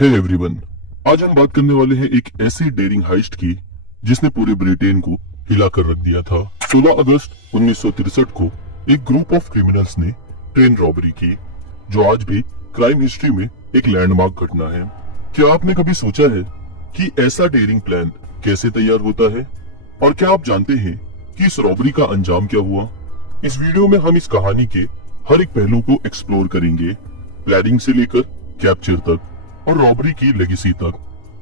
Hey everyone, आज हम बात करने वाले हैं एक ऐसी डेयरिंग हाइस्ट की जिसने पूरे ब्रिटेन को हिला कर रख दिया था। 16 अगस्त 1963 को एक ग्रुप ऑफ क्रिमिनल्स ने ट्रेन रॉबरी की, जो आज भी क्राइम हिस्ट्री में एक लैंडमार्क घटना है। क्या आपने कभी सोचा है कि ऐसा डेयरिंग प्लान कैसे तैयार होता है? और क्या आप जानते हैं कि इस रॉबरी का अंजाम क्या हुआ? इस वीडियो में हम इस कहानी के हर एक पहलू को एक्सप्लोर करेंगे, प्लानिंग से लेकर कैप्चर तक और रॉबरी की लेगेसी तक।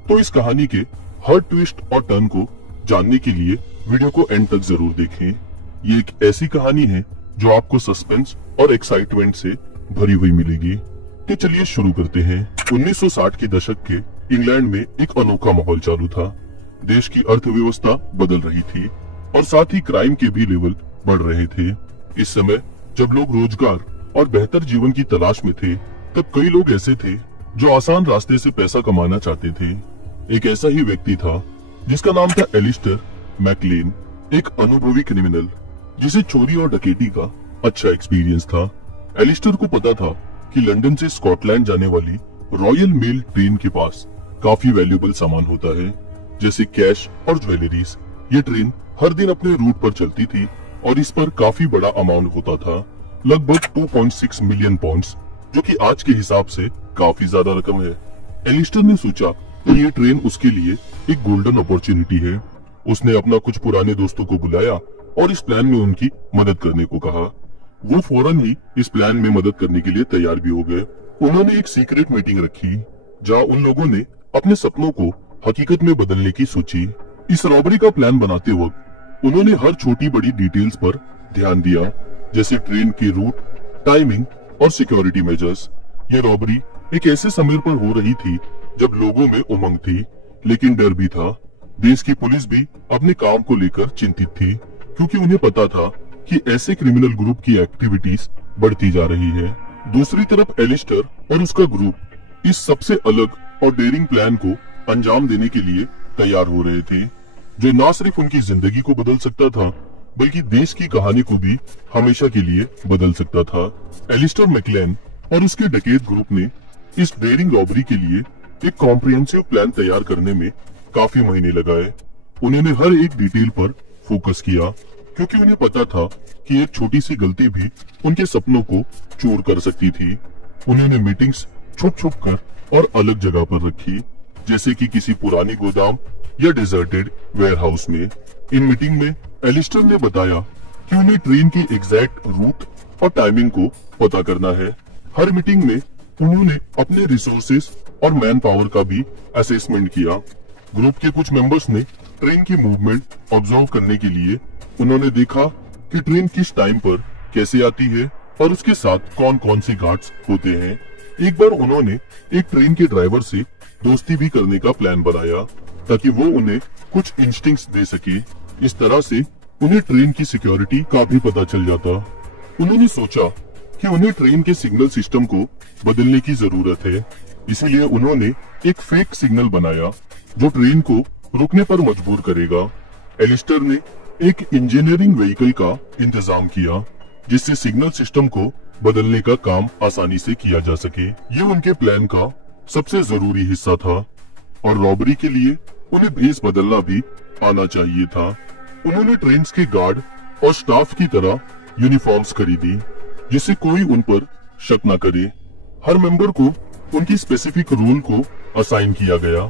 तो इस कहानी के हर ट्विस्ट और टर्न को जानने के लिए वीडियो को एंड तक जरूर देखें। ये एक ऐसी कहानी है जो आपको सस्पेंस और एक्साइटमेंट से भरी हुई मिलेगी। तो चलिए शुरू करते हैं। 1960 के दशक के इंग्लैंड में एक अनोखा माहौल चालू था। देश की अर्थव्यवस्था बदल रही थी और साथ ही क्राइम के भी लेवल बढ़ रहे थे। इस समय जब लोग रोजगार और बेहतर जीवन की तलाश में थे, तब कई लोग ऐसे थे जो आसान रास्ते से पैसा कमाना चाहते थे। एक ऐसा ही व्यक्ति था जिसका नाम था एलिस्टर मैकलेन, एक अनुभवी क्रिमिनल जिसे चोरी और डकैती का अच्छा एक्सपीरियंस था। एलिस्टर को पता था कि लंदन से स्कॉटलैंड जाने वाली रॉयल मेल ट्रेन के पास काफी वैल्यूएबल सामान होता है, जैसे कैश और ज्वेलरीज। ये ट्रेन हर दिन अपने रूट पर चलती थी और इस पर काफी बड़ा अमाउंट होता था, लगभग 2.6 मिलियन पाउंड्स, जो कि आज के हिसाब से काफी ज्यादा रकम है। एलिस्टर ने सोचा कि ये ट्रेन उसके लिए एक गोल्डन अपॉर्चुनिटी है। उसने अपना कुछ पुराने दोस्तों को बुलाया और इस प्लान में उनकी मदद करने को कहा। वो फौरन ही इस प्लान में मदद करने के लिए तैयार भी हो गए। उन्होंने एक सीक्रेट मीटिंग रखी जहाँ उन लोगों ने अपने सपनों को हकीकत में बदलने की सोची। इस रॉबरी का प्लान बनाते वक्त उन्होंने हर छोटी बड़ी डिटेल्स पर ध्यान दिया, जैसे ट्रेन के रूट, टाइमिंग और सिक्योरिटी मेजर्स। ये रॉबरी एक ऐसे समय पर हो रही थी जब लोगों में उमंग थी, लेकिन डर भी था। देश की पुलिस भी अपने काम को लेकर चिंतित थी, क्योंकि उन्हें पता था कि ऐसे क्रिमिनल ग्रुप की एक्टिविटीज बढ़ती जा रही है। दूसरी तरफ एलिस्टर और उसका ग्रुप इस सबसे अलग और डेयरिंग प्लान को अंजाम देने के लिए तैयार हो रहे थे, जो न सिर्फ उनकी जिंदगी को बदल सकता था, बल्कि देश की कहानी को भी हमेशा के लिए बदल सकता था। एलिस्टर मैकलेन और उसके डकैत ग्रुप ने इस डेयरिंग रॉबरी के लिए एक कॉम्प्रिहेंसिव प्लान तैयार करने में काफी महीने लगाए। उन्होंने हर एक डिटेल पर फोकस किया, क्योंकि उन्हें पता था कि एक छोटी सी गलती भी उनके सपनों को चूर कर सकती थी। उन्होंने मीटिंग्स छुप कर और अलग जगह पर रखी, जैसे कि किसी पुरानी गोदाम या डिजर्टेड वेयरहाउस में। इन मीटिंग में एलिस्टर ने बताया कि उन्हें ट्रेन की एग्जैक्ट रूट और टाइमिंग को पता करना है। हर मीटिंग में उन्होंने अपने रिसोर्सेस और मैन पावर का भी असेसमेंट किया। ग्रुप के कुछ मेंबर्स ने ट्रेन की मूवमेंट ऑब्जर्व करने के लिए उन्होंने देखा कि ट्रेन किस टाइम पर कैसे आती है और उसके साथ कौन कौन से गार्ड्स होते हैं। एक बार उन्होंने एक ट्रेन के ड्राइवर से दोस्ती भी करने का प्लान बनाया, ताकि वो उन्हें कुछ इंस्टिंक्ट्स दे सके। इस तरह से उन्हें ट्रेन की सिक्योरिटी का भी पता चल जाता। उन्होंने सोचा कि उन्हें ट्रेन के सिग्नल सिस्टम को बदलने की जरूरत है, इसीलिए उन्होंने एक फेक सिग्नल बनाया जो ट्रेन को रुकने पर मजबूर करेगा। एलिस्टर ने एक इंजीनियरिंग व्हीकल का इंतजाम किया, जिससे सिग्नल सिस्टम को बदलने का काम आसानी से किया जा सके। ये उनके प्लान का सबसे जरूरी हिस्सा था, और रॉबरी के लिए उन्हें भेस बदलना भी आना चाहिए था। उन्होंने ट्रेन के गार्ड और स्टाफ की तरह यूनिफॉर्म्स खरीदी, जिससे कोई उन पर शक न करे। हर मेंबर को उनकी स्पेसिफिक रोल को असाइन किया गया।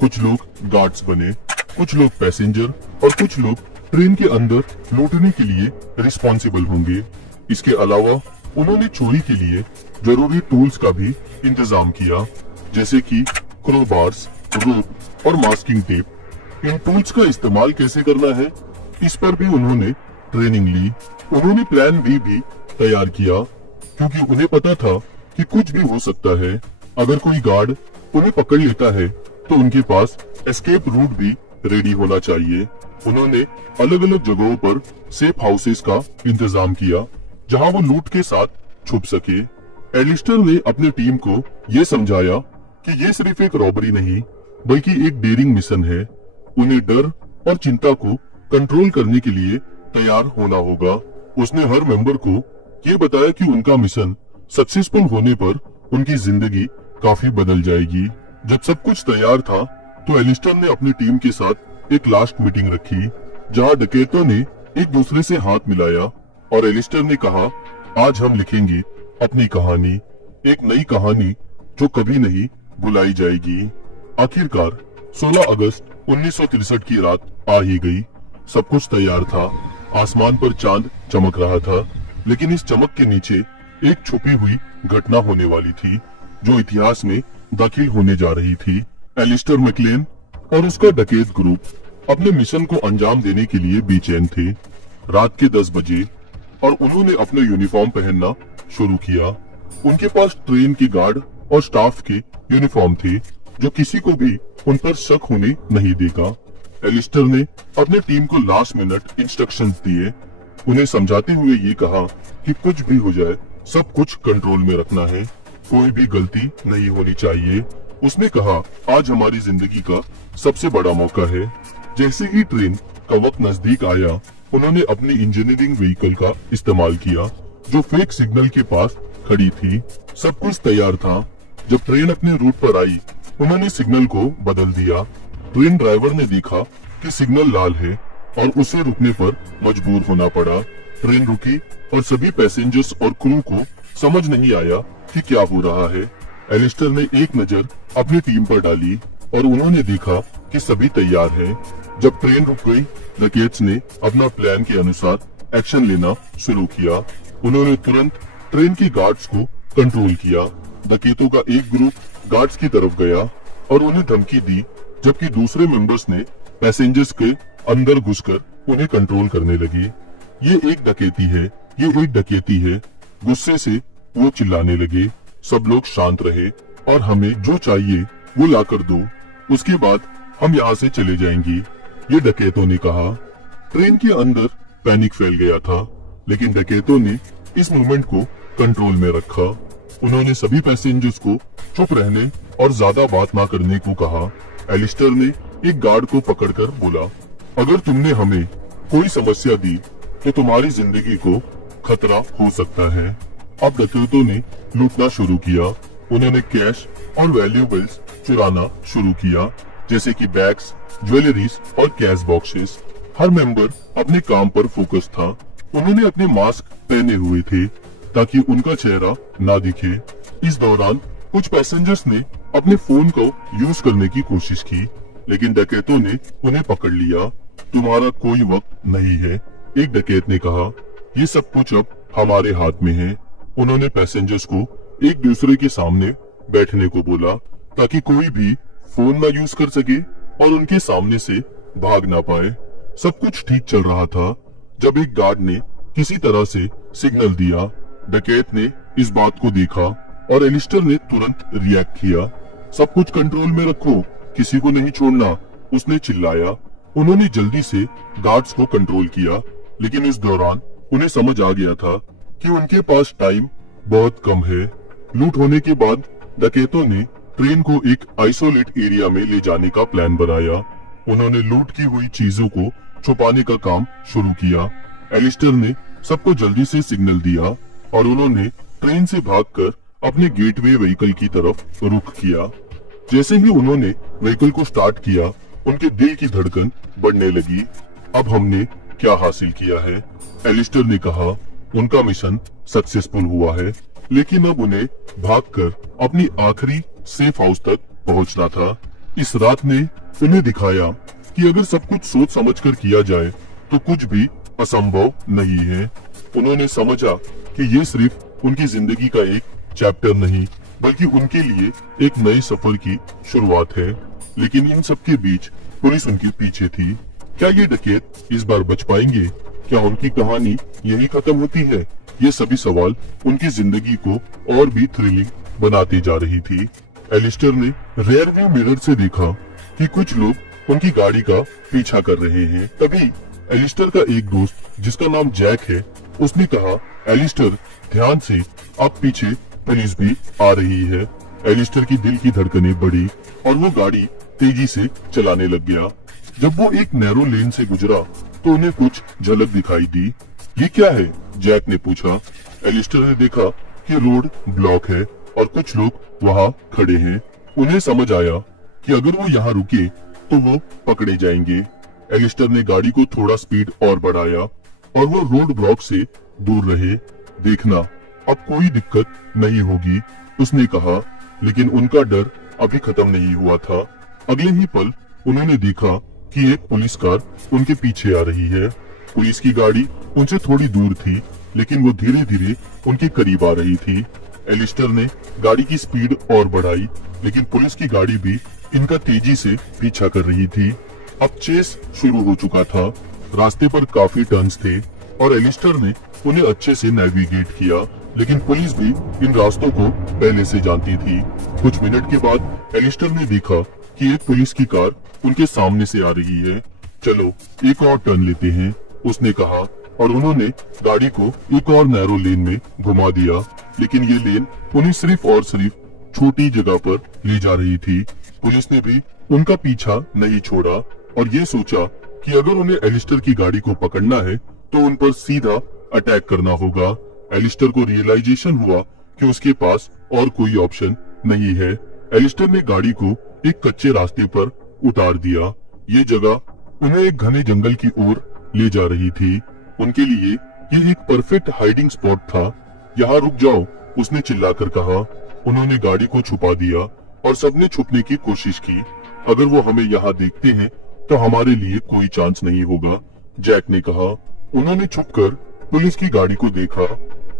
कुछ लोग गार्ड्स बने, कुछ लोग पैसेंजर और कुछ लोग ट्रेन के अंदर लूटने के लिए रिस्पॉन्सिबल होंगे। इसके अलावा उन्होंने चोरी के लिए जरूरी टूल्स का भी इंतजाम किया, जैसे कि क्रोबार्स, रोप और मास्किंग टेप। इन टूल्स का इस्तेमाल कैसे करना है, इस पर भी उन्होंने ट्रेनिंग ली। उन्होंने प्लान भी तैयार किया, क्योंकि उन्हें पता था कि कुछ भी हो सकता है। अगर कोई गार्ड उन्हें पकड़ लेता है तो उनके पास एस्केप रूट भी रेडी होना चाहिए। उन्होंने अलग अलग जगहों पर सेफ हाउसेस का इंतजाम किया, जहां वो लूट के साथ छुप सके। एलिस्टर ने अपनी टीम को ये समझाया कि ये सिर्फ एक रॉबरी नहीं, बल्कि एक डेयरिंग मिशन है। उन्हें डर और चिंता को कंट्रोल करने के लिए तैयार होना होगा। उसने हर मेंबर को ये बताया कि उनका मिशन सक्सेसफुल होने पर उनकी जिंदगी काफी बदल जाएगी। जब सब कुछ तैयार था तो एलिस्टर ने अपनी टीम के साथ एक लास्ट मीटिंग रखी, जहां डकैतों ने एक दूसरे से हाथ मिलाया और एलिस्टर ने कहा, आज हम लिखेंगे अपनी कहानी, एक नई कहानी जो कभी नहीं भुलाई जाएगी। आखिरकार 16 अगस्त 1963 की रात आ ही गई। सब कुछ तैयार था, आसमान पर चांद चमक रहा था, लेकिन इस चमक के नीचे एक छुपी हुई घटना होने वाली थी जो इतिहास में दाखिल होने जा रही थी। एलिस्टर मैकलेन और उसका डकैत ग्रुप अपने मिशन को अंजाम देने के लिए बेचैन थे। रात के 10 बजे और उन्होंने अपना यूनिफॉर्म पहनना शुरू किया। उनके पास ट्रेन के गार्ड और स्टाफ के यूनिफॉर्म थे जो किसी को भी उन पर शक होने नहीं देगा। एलिस्टर ने अपने टीम को लास्ट मिनट इंस्ट्रक्शंस दिए, उन्हें समझाते हुए ये कहा कि कुछ भी हो जाए सब कुछ कंट्रोल में रखना है, कोई भी गलती नहीं होनी चाहिए। उसने कहा, आज हमारी जिंदगी का सबसे बड़ा मौका है। जैसे ही ट्रेन का वक्त नजदीक आया, उन्होंने अपनी इंजीनियरिंग व्हीकल का इस्तेमाल किया जो फेक सिग्नल के पास खड़ी थी। सब कुछ तैयार था। जब ट्रेन अपने रूट पर आई, उन्होंने सिग्नल को बदल दिया। ट्रेन ड्राइवर ने देखा कि सिग्नल लाल है और उसे रुकने पर मजबूर होना पड़ा। ट्रेन रुकी और सभी पैसेंजर्स और क्रू को समझ नहीं आया कि क्या हो रहा है। एलिस्टर ने एक नजर अपनी टीम पर डाली और उन्होंने देखा कि सभी तैयार हैं। जब ट्रेन रुक गई, डकैत्स ने अपना प्लान के अनुसार एक्शन लेना शुरू किया। उन्होंने तुरंत ट्रेन के गार्ड्स को कंट्रोल किया। डकैतों का एक ग्रुप गार्ड्स की तरफ गया और उन्हें धमकी दी, जबकि दूसरे मेंबर्स ने पैसेंजर्स के अंदर घुसकर उन्हें कंट्रोल करने लगे। ये एक डकैती है, ये एक डकैती है। गुस्से से वो चिल्लाने लगे। सब लोग शांत रहे और हमें जो चाहिए वो ला कर दो, उसके बाद हम यहाँ से चले जाएंगे, ये डकैतों ने कहा। ट्रेन के अंदर पैनिक फैल गया था, लेकिन डकैतों ने इस मूवमेंट को कंट्रोल में रखा। उन्होंने सभी पैसेंजर्स को चुप रहने और ज्यादा बात ना करने को कहा। एलिस्टर ने एक गार्ड को पकड़कर बोला, अगर तुमने हमें कोई समस्या दी तो तुम्हारी जिंदगी को खतरा हो सकता है। अब डकैतों ने लूटना शुरू किया। उन्होंने कैश और वैल्यूएबल्स चुराना शुरू किया, जैसे कि बैग्स, ज्वेलरीज और कैश बॉक्सेस। हर मेंबर अपने काम पर फोकस था। उन्होंने अपने मास्क पहने हुए थे ताकि उनका चेहरा ना दिखे। इस दौरान कुछ पैसेंजर्स ने अपने फोन को यूज करने की कोशिश की, लेकिन डकैतों ने उन्हें पकड़ लिया। तुम्हारा कोई वक्त नहीं है, एक डकैत ने कहा। ये सब कुछ अब हमारे हाथ में है। उन्होंने पैसेंजर्स को एक दूसरे के सामने बैठने को बोला ताकि कोई भी फोन ना यूज कर सके और उनके सामने से भाग ना पाए। सब कुछ ठीक चल रहा था जब एक गार्ड ने किसी तरह से सिग्नल दिया। डकैत ने इस बात को देखा और एलिस्टर ने तुरंत रिएक्ट किया। सब कुछ कंट्रोल में रखो, किसी को नहीं छोड़ना, उसने चिल्लाया। उन्होंने जल्दी से गार्ड्स को कंट्रोल किया, लेकिन इस दौरान उन्हें समझ आ गया था कि उनके पास टाइम बहुत कम है। लूट होने के बाद डकैतों ने ट्रेन को एक आइसोलेट एरिया में ले जाने का प्लान बनाया। उन्होंने लूट की हुई चीजों को छुपाने का काम शुरू किया। एलिस्टर ने सबको जल्दी से सिग्नल दिया और उन्होंने ट्रेन से भागकर अपने गेटवे व्हीकल की तरफ रुख किया। जैसे ही उन्होंने व्हीकल को स्टार्ट किया, उनके दिल की धड़कन बढ़ने लगी। अब हमने क्या हासिल किया है, एलिस्टर ने कहा। उनका मिशन सक्सेसफुल हुआ है, लेकिन अब उन्हें भागकर अपनी आखिरी सेफ हाउस तक पहुंचना था। इस रात ने उन्हें दिखाया कि अगर सब कुछ सोच समझकर किया जाए तो कुछ भी असंभव नहीं है। उन्होंने समझा कि ये सिर्फ उनकी जिंदगी का एक चैप्टर नहीं, बल्कि उनके लिए एक नए सफर की शुरुआत है। लेकिन इन सब के बीच पुलिस उनके पीछे थी। क्या ये डकैत इस बार बच पाएंगे? क्या उनकी कहानी यही खत्म होती है? ये सभी सवाल उनकी जिंदगी को और भी थ्रिलिंग बनाती जा रही थी। एलिस्टर ने रियर व्यू मिरर से देखा कि कुछ लोग उनकी गाड़ी का पीछा कर रहे हैं। तभी एलिस्टर का एक दोस्त जिसका नाम जैक है, उसने कहा, एलिस्टर ध्यान से, अब पीछे पुलिस भी आ रही है। एलिस्टर की दिल की धड़कनें बढ़ी और वो गाड़ी तेजी से चलाने लग गया। जब वो एक नैरो लेन से गुजरा तो उन्हें कुछ झलक दिखाई दी। ये क्या है? जैक ने पूछा। एलिस्टर ने देखा कि रोड ब्लॉक है और कुछ लोग वहाँ खड़े हैं। उन्हें समझ आया कि अगर वो यहाँ रुके तो वो पकड़े जाएंगे। एलिस्टर ने गाड़ी को थोड़ा स्पीड और बढ़ाया और वो रोड ब्लॉक से दूर रहे। देखना, अब कोई दिक्कत नहीं होगी, उसने कहा। लेकिन उनका डर अभी खत्म नहीं हुआ था। अगले ही पल उन्होंने देखा कि एक पुलिस कार उनके पीछे आ रही है। पुलिस की गाड़ी उनसे थोड़ी दूर थी, लेकिन वो धीरे धीरे उनके करीब आ रही थी। एलिस्टर ने गाड़ी की स्पीड और बढ़ाई, लेकिन पुलिस की गाड़ी भी इनका तेजी से पीछा कर रही थी। अब चेस शुरू हो चुका था। रास्ते पर काफी टर्न्स थे और एलिस्टर ने उन्हें अच्छे से नेविगेट किया, लेकिन पुलिस भी इन रास्तों को पहले से जानती थी। कुछ मिनट के बाद एलिस्टर ने देखा कि एक पुलिस की कार उनके सामने से आ रही है। चलो एक और टर्न लेते हैं, उसने कहा, और उन्होंने गाड़ी को एक और नैरो लेन में घुमा दिया। लेकिन ये लेन उन्हें सिर्फ और सिर्फ छोटी जगह पर ले जा रही थी। पुलिस ने भी उनका पीछा नहीं छोड़ा और ये सोचा कि अगर उन्हें एलिस्टर की गाड़ी को पकड़ना है तो उन पर सीधा अटैक करना होगा। एलिस्टर को रियलाइजेशन हुआ कि उसके पास और कोई ऑप्शन नहीं है। एलिस्टर ने गाड़ी को एक कच्चे रास्ते पर उतार दिया। ये जगह उन्हें एक घने जंगल की ओर ले जा रही थी। उनके लिए ये एक परफेक्ट हाइडिंग स्पॉट था। यहाँ रुक जाओ, उसने चिल्लाकर कहा। उन्होंने गाड़ी को छुपा दिया और सबने छुपने की कोशिश की। अगर वो हमें यहाँ देखते हैं तो हमारे लिए कोई चांस नहीं होगा, जैक ने कहा। उन्होंने छुपकर पुलिस की गाड़ी को देखा,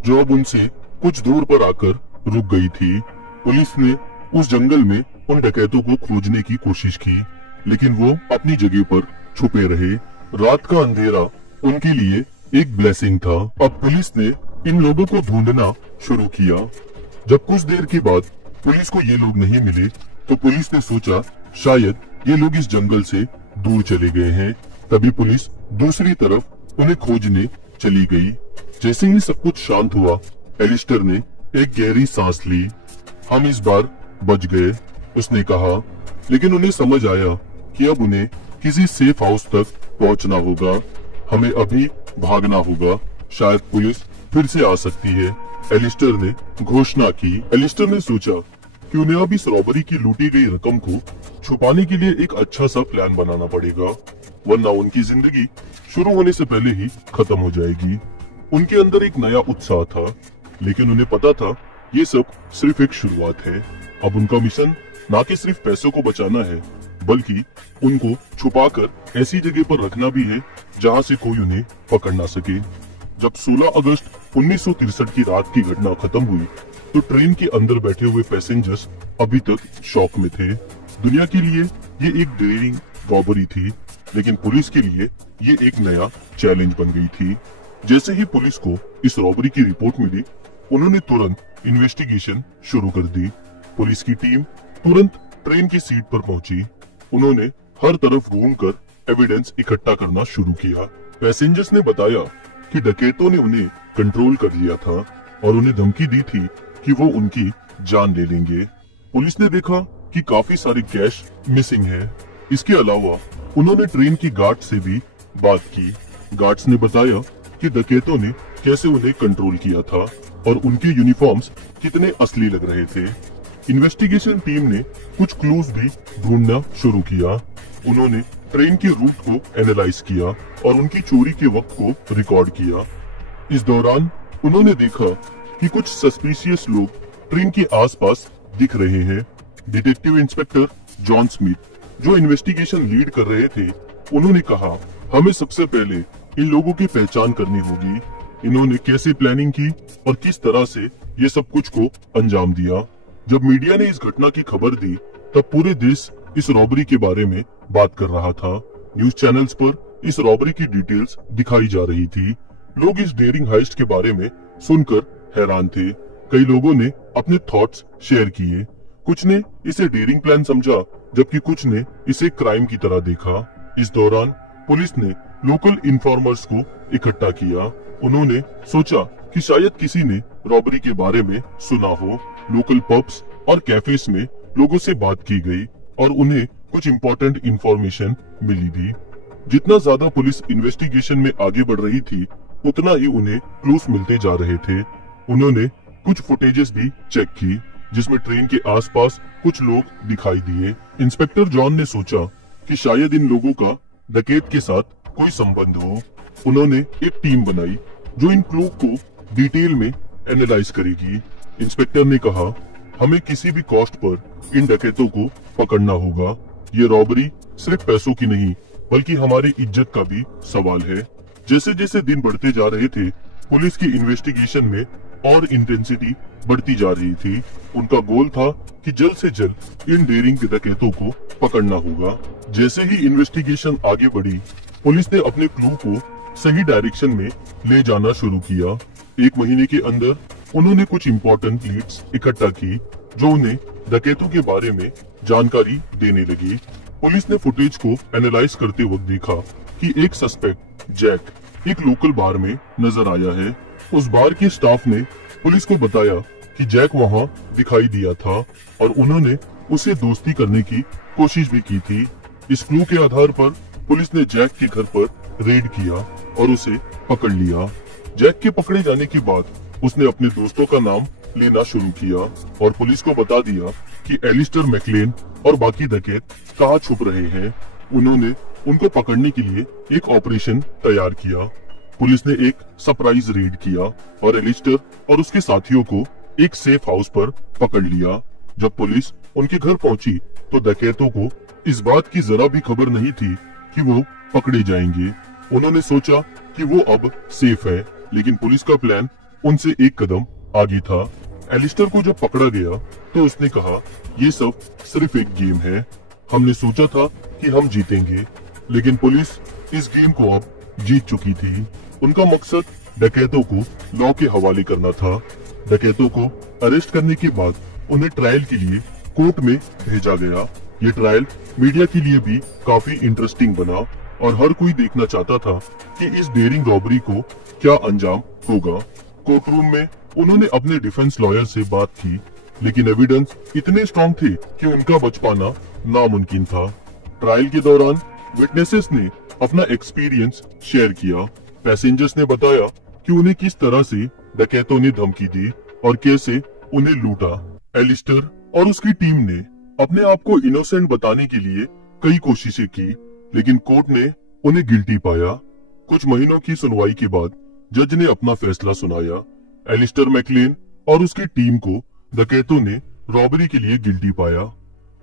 जो अब उनसे कुछ दूर पर आकर रुक गई थी। पुलिस ने उस जंगल में उन डकैतों को खोजने की कोशिश की, लेकिन वो अपनी जगह पर छुपे रहे। रात का अंधेरा उनके लिए एक ब्लेसिंग था। अब पुलिस ने इन लोगों को ढूंढना शुरू किया। जब कुछ देर के बाद पुलिस को ये लोग नहीं मिले तो पुलिस ने सोचा शायद ये लोग इस जंगल से दूर चले गए हैं। तभी पुलिस दूसरी तरफ उन्हें खोजने चली गई। जैसे ही सब कुछ शांत हुआ, एलिस्टर ने एक गहरी सांस ली। हम इस बार बच गए, उसने कहा। लेकिन उन्हें समझ आया कि अब उन्हें किसी सेफ हाउस तक पहुंचना होगा। हमें अभी भागना होगा, शायद पुलिस फिर से आ सकती है, एलिस्टर ने घोषणा की। एलिस्टर ने सोचा कि उन्हें अब इस रॉबरी की लूटी गई रकम को छुपाने के लिए एक अच्छा सा प्लान बनाना पड़ेगा, वरना उनकी जिंदगी शुरू होने से पहले ही खत्म हो जाएगी। उनके अंदर एक नया उत्साह था, लेकिन उन्हें पता था ये सब सिर्फ एक शुरुआत है। अब उनका मिशन न कि सिर्फ पैसों को बचाना है, बल्कि उनको छुपाकर ऐसी जगह पर रखना भी है जहां से कोई उन्हें पकड़ ना सके। जब 16 अगस्त 1963 की रात की घटना खत्म हुई तो ट्रेन के अंदर बैठे हुए पैसेंजर्स अभी तक शॉक में थे। दुनिया के लिए ये एक डेयरिंग रॉबरी थी, लेकिन पुलिस के लिए ये एक नया चैलेंज बन गई थी। जैसे ही पुलिस को इस रॉबरी की रिपोर्ट मिली, उन्होंने तुरंत इन्वेस्टिगेशन शुरू कर दी। पुलिस की टीम तुरंत ट्रेन की सीट पर पहुंची। उन्होंने हर तरफ घूमकर एविडेंस इकट्ठा करना शुरू किया। पैसेंजर्स ने बताया कि डकैतों ने उन्हें कंट्रोल कर लिया था और उन्हें धमकी दी थी कि वो उनकी जान ले लेंगे। पुलिस ने देखा कि काफी सारे कैश मिसिंग है। इसके अलावा उन्होंने ट्रेन की गार्ड से भी बात की। गार्ड्स ने बताया कि डकैतों ने कैसे उन्हें कंट्रोल किया था और उनके यूनिफॉर्म्स कितने असली लग रहे थे। इन्वेस्टिगेशन टीम ने कुछ क्लूज भी ढूंढना शुरू किया। उन्होंने ट्रेन के रूट को एनालाइज किया और उनकी चोरी के वक्त को रिकॉर्ड किया। इस दौरान उन्होंने देखा कि कुछ सस्पिशियस लोग ट्रेन के आसपास दिख रहे हैं। डिटेक्टिव इंस्पेक्टर जॉन स्मिथ, जो इन्वेस्टिगेशन लीड कर रहे थे, उन्होंने कहा, हमें सबसे पहले इन लोगों की पहचान करनी होगी। इन्होंने कैसे प्लानिंग की और किस तरह से ये सब कुछ को अंजाम दिया। जब मीडिया ने इस घटना की खबर दी, तब पूरे देश इस रॉबरी के बारे में बात कर रहा था। न्यूज चैनल्स पर इस रॉबरी की डिटेल्स दिखाई जा रही थी। लोग इस डेयरिंग हाइस्ट के बारे में सुनकर हैरान थे। कई लोगों ने अपने थॉट्स शेयर किए। कुछ ने इसे डेयरिंग प्लान समझा, जबकि कुछ ने इसे क्राइम की तरह देखा। इस दौरान पुलिस ने लोकल इन्फॉर्मर्स को इकट्ठा किया। उन्होंने सोचा कि शायद किसी ने रॉबरी के बारे में सुना हो। लोकल पब्स और कैफेज में लोगों से बात की गई और उन्हें कुछ इम्पोर्टेंट इंफॉर्मेशन मिली भी। जितना ज्यादा पुलिस इन्वेस्टिगेशन में आगे बढ़ रही थी, उतना ही उन्हें क्लूज मिलते जा रहे थे। उन्होंने कुछ फुटेजेस भी चेक की। जिसमें ट्रेन के आसपास कुछ लोग दिखाई दिए। इंस्पेक्टर जॉन ने सोचा कि शायद इन लोगों का डकैत के साथ कोई संबंध हो। उन्होंने एक टीम बनाई जो इन क्लू को डिटेल में एनालाइज करेगी। इंस्पेक्टर ने कहा, हमें किसी भी कॉस्ट पर इन डकैतों को पकड़ना होगा। ये रॉबरी सिर्फ पैसों की नहीं बल्कि हमारी इज्जत का भी सवाल है। जैसे जैसे दिन बढ़ते जा रहे थे, पुलिस की इन्वेस्टिगेशन में और इंटेंसिटी बढ़ती जा रही थी। उनका गोल था कि जल्द से जल्द इन डेयरिंग डकैतों को पकड़ना होगा। जैसे ही इन्वेस्टिगेशन आगे बढ़ी, पुलिस ने अपने क्लू को सही डायरेक्शन में ले जाना शुरू किया। एक महीने के अंदर उन्होंने कुछ इम्पोर्टेंट लीड्स इकट्ठा की जो उन्हें डकैतों के बारे में जानकारी देने लगी। पुलिस ने फुटेज को एनालाइज करते वक्त देखा कि एक सस्पेक्ट जैक एक लोकल बार में नजर आया है। उस बार के स्टाफ ने पुलिस को बताया कि जैक वहां दिखाई दिया था और उन्होंने उसे दोस्ती करने की कोशिश भी की थी। इस क्लू के आधार पर पुलिस ने जैक के घर पर रेड किया और उसे पकड़ लिया। जैक के पकड़े जाने के बाद उसने अपने दोस्तों का नाम लेना शुरू किया और पुलिस को बता दिया कि एलिस्टर मैकलेन और बाकी डकैत कहाँ छुप रहे हैं। उन्होंने उनको पकड़ने के लिए एक ऑपरेशन तैयार किया। पुलिस ने एक सरप्राइज रेड किया और एलिस्टर और उसके साथियों को एक सेफ हाउस पर पकड़ लिया। जब पुलिस उनके घर पहुंची तो डकैतों को इस बात की जरा भी खबर नहीं थी कि वो पकड़े जाएंगे। उन्होंने सोचा कि वो अब सेफ है, लेकिन पुलिस का प्लान उनसे एक कदम आगे था। एलिस्टर को जब पकड़ा गया तो उसने कहा, ये सब सिर्फ एक गेम है। हमने सोचा था कि हम जीतेंगे, लेकिन पुलिस इस गेम को अब जीत चुकी थी। उनका मकसद डकैतों को लॉ के हवाले करना था। डकैतों को अरेस्ट करने के बाद उन्हें ट्रायल के लिए कोर्ट में भेजा गया। ये ट्रायल मीडिया के लिए भी काफी इंटरेस्टिंग बना और हर कोई देखना चाहता था कि इस डेयरिंग रॉबरी को क्या अंजाम होगा। कोर्ट रूम में उन्होंने अपने डिफेंस लॉयर से बात की, लेकिन एविडेंस इतने स्ट्रॉन्ग थे कि उनका बच पाना नामुमकिन था। ट्रायल के दौरान विटनेसेस ने अपना एक्सपीरियंस शेयर किया। पैसेंजर्स ने बताया कि उन्हें किस तरह से डकैतों ने धमकी दी और कैसे उन्हें लूटा। एलिस्टर और उसकी टीम ने अपने आप को इनोसेंट बताने के लिए कई कोशिशें की, लेकिन कोर्ट ने उन्हें गिल्टी पाया। कुछ महीनों की सुनवाई के बाद जज ने अपना फैसला सुनाया। एलिस्टर मैकलेन और उसकी टीम को डकैतों ने रॉबरी के लिए गिल्टी पाया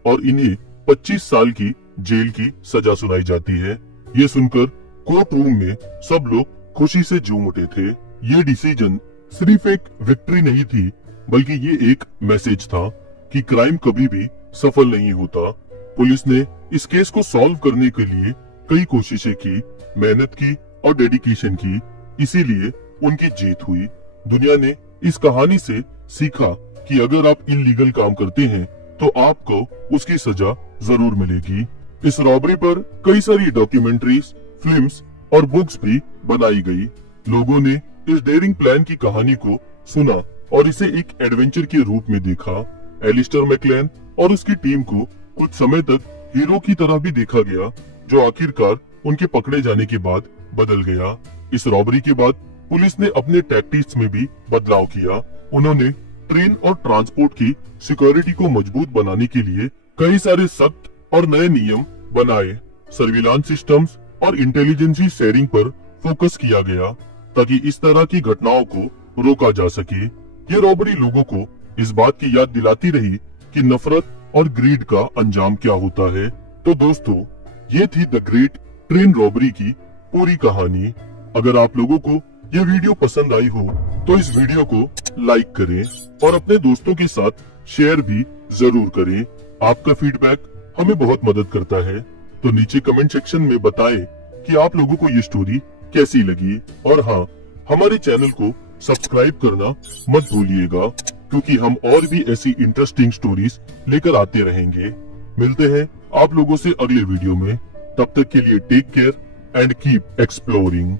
और इन्हें 25 साल की जेल की सजा सुनाई जाती है। ये सुनकर कोर्ट रूम में सब लोग खुशी से झूम उठे थे। ये डिसीजन सिर्फ एक विक्ट्री नहीं थी, बल्कि ये एक मैसेज था कि क्राइम कभी भी सफल नहीं होता। पुलिस ने इस केस को सॉल्व करने के लिए कई कोशिशें की, मेहनत की और डेडिकेशन की, इसीलिए उनकी जीत हुई। दुनिया ने इस कहानी से सीखा कि अगर आप इल्लीगल काम करते हैं तो आपको उसकी सजा जरूर मिलेगी। इस रॉबरी पर कई सारी डॉक्यूमेंट्रीज, फिल्म्स और बुक्स भी बनाई गई। लोगों ने इस डेयरिंग प्लान की कहानी को सुना और इसे एक एडवेंचर के रूप में देखा। एलिस्टर मैकलेन और उसकी टीम को कुछ समय तक हीरो की तरह भी देखा गया, जो आखिरकार उनके पकड़े जाने के बाद बदल गया। इस रॉबरी के बाद पुलिस ने अपने टैक्टिक्स में भी बदलाव किया। उन्होंने ट्रेन और ट्रांसपोर्ट की सिक्योरिटी को मजबूत बनाने के लिए कई सारे सख्त और नए नियम बनाए। सर्विलांस सिस्टम्स और इंटेलिजेंसी शेयरिंग पर फोकस किया गया ताकि इस तरह की घटनाओं को रोका जा सके। ये रॉबरी लोगों को इस बात की याद दिलाती रही कि नफरत और ग्रीड का अंजाम क्या होता है। तो दोस्तों, ये थी द ग्रेट ट्रेन रॉबरी की पूरी कहानी। अगर आप लोगों को ये वीडियो पसंद आई हो तो इस वीडियो को लाइक करें और अपने दोस्तों के साथ शेयर भी जरूर करें। आपका फीडबैक हमें बहुत मदद करता है, तो नीचे कमेंट सेक्शन में बताएं कि आप लोगों को ये स्टोरी कैसी लगी। और हाँ, हमारे चैनल को सब्सक्राइब करना मत भूलिएगा, क्योंकि हम और भी ऐसी इंटरेस्टिंग स्टोरीज लेकर आते रहेंगे। मिलते हैं आप लोगों से अगले वीडियो में। तब तक के लिए take care and keep exploring.